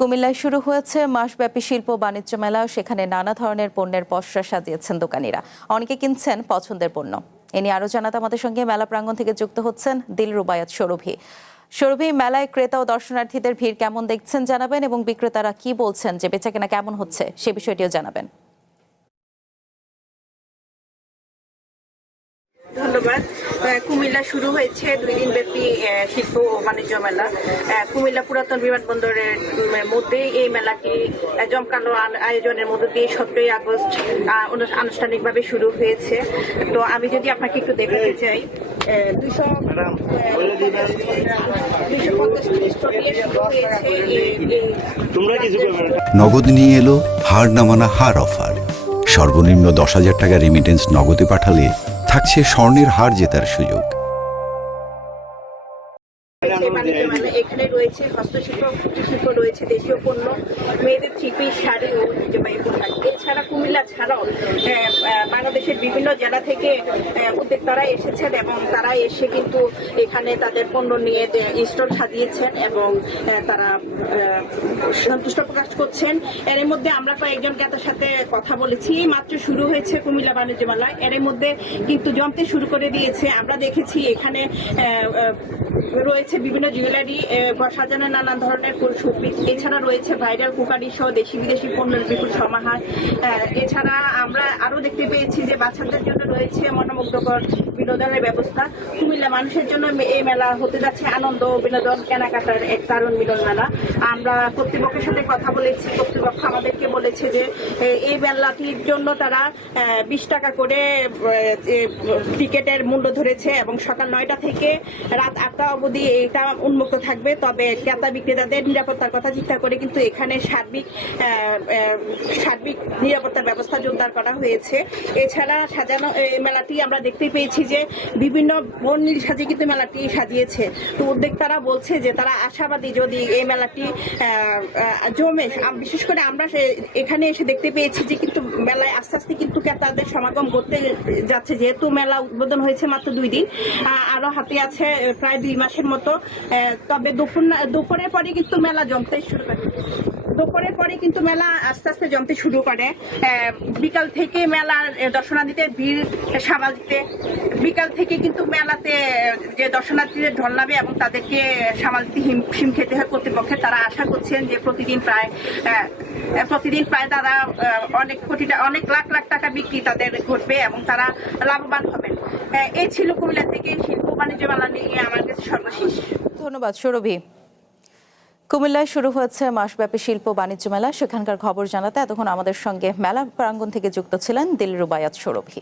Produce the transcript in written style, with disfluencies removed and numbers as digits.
কুমিল্লায় শুরু হয়েছে মাসব্যাপী শিল্প বাণিজ্য মেলা। সেখানে নানা ধরনের পণ্যের পসরা সাজিয়েছেন দোকানিরা। অনেকে কিনছেন পছন্দের পণ্য। এ নিয়ে আরো জানাতে আমাদের সঙ্গে মেলা প্রাঙ্গণ থেকে যুক্ত হচ্ছেন দিলরুবায়াত সৌরভী। সৌরভী, মেলায় ক্রেতা ও দর্শনার্থীদের ভিড় কেমন দেখছেন জানাবেন, এবং বিক্রেতারা কি বলছেন যে বেচাকেনা কেমন হচ্ছে সে বিষয়টিও জানাবেন। ধন্যবাদ। কুমিল্লা শুরু হয়েছে 2 দিন ব্যাপী শিল্প ও বাণিজ্য মেলা। কুমিল্লা পুরাতন বিমানবন্দরের মধ্যে এই মেলাটি জমকালো আয়োজনের মধ্য দিয়ে 17 আগস্ট আনুষ্ঠানিকভাবে শুরু হয়েছে। তো আমি যদি আপনাকে একটু দেখাতে চাই, 250 নগদ নিয়ে এলো হার নামানা হার অফার। সর্বনিম্ন 10,000 টাকা রেমিটেন্স নগদে পাঠালে থাকছে স্বর্ণের হার জেতার সুযোগ। এখানে রয়েছে হস্তশিল্প, কুটিরশিল্প, রয়েছে দেশীয় পণ্য, মেয়েদের থ্রি শাড়ি ও ঐতিহ্যবাহী পোশাক। এছাড়া কুমিল্লা ছাড়াও বাংলাদেশের বিভিন্ন জেলা থেকে উদ্যোক্তারা এসেছেন এবং তারা এসে কিন্তু এখানে তাদের পণ্য নিয়ে স্টল সাজিয়েছেন এবং তারা সন্তুষ্ট প্রকাশ করছেন। এর মধ্যে আমরা কয়েকজন ক্রেতার সাথে কথা বলেছি। মাত্র শুরু হয়েছে কুমিল্লা বাণিজ্য মেলা, এর মধ্যে কিন্তু জমতে শুরু করে দিয়েছে। আমরা দেখেছি এখানে রয়েছে বিভিন্ন জুয়েলারি, সাজানো নানান ধরনের শোপিস। এছাড়া রয়েছে ভাইরাল কুকারি সহ দেশি বিদেশি পণ্যের বিপুল সমাহার। এছাড়া আমরা আরো দেখতে পেয়েছি যে বাচ্চাদের জন্য রয়েছে মনোমুগ্ধকর বিনোদনের ব্যবস্থা। কুমিল্লা মানুষের জন্য এই মেলা হতে যাচ্ছে আনন্দ ও বিনোদন কেনাকাটার এক দারুণ মিলন মেলা। আমরা কর্তৃপক্ষের সাথে কথা বলেছি। কর্তৃপক্ষ আমাদেরকে বলেছে যে এই মেলাটির জন্য তারা 20 টাকা করে টিকেটের মূল্য ধরেছে এবং সকাল 9টা থেকে রাত 8টা অবধি এটা উন্মুক্ত থাকবে। তবে ক্রেতা বিক্রেতাদের নিরাপত্তার কথা চিন্তা করে কিন্তু এখানে সার্বিক নিরাপত্তার ব্যবস্থা জোরদার করা হয়েছে। এছাড়া সাজানো মেলাটি আমরা দেখতে পেয়েছি যে বিভিন্ন বর্ণিল সাজে কিন্তু মেলাটি সাজিয়েছে। তো উদ্যোক্তারা বলছে যে তারা আশাবাদী যদি এই মেলাটি জমে। বিশেষ করে আমরা এখানে এসে দেখতে পেয়েছি যে কিন্তু মেলায় আস্তে আস্তে কিন্তু ক্রেতাদের সমাগম করতে যাচ্ছে। যেহেতু মেলা উদ্বোধন হয়েছে মাত্র 2 দিন, আরো হাতে আছে প্রায় 2 মাসের মতো। তবে দুপুরের পরে কিন্তু মেলা জমতে শুরু করে। দুপুরের পরে কিন্তু মেলা আস্তে আস্তে জমতে শুরু করে। বিকাল থেকে মেলার দর্শনার্থীদের ভিড় সামাল দিতে, বিকাল থেকে কিন্তু মেলাতে যে দর্শনার্থীদের ঢল নামে এবং তাদেরকে সামাল দিতে হিমশিম খেতে হয় কর্তৃপক্ষে। তারা আশা করছেন যে প্রতিদিন প্রায় তারা অনেক লাখ লাখ টাকা বিক্রি তাদের ঘটবে এবং তারা লাভবান হবেন। এই ছিল কুমিল্লা থেকে শিল্প বাণিজ্য মেলা নিয়ে আমার কাছে সর্বশেষ। ধন্যবাদ সৌরভী। কুমিল্লায় শুরু হয়েছে মাসব্যাপী শিল্প বাণিজ্য মেলা। সেখানকার খবর জানাতে এতক্ষণ আমাদের সঙ্গে মেলা প্রাঙ্গণ থেকে যুক্ত ছিলেন দিলরুবায়াত সৌরভী।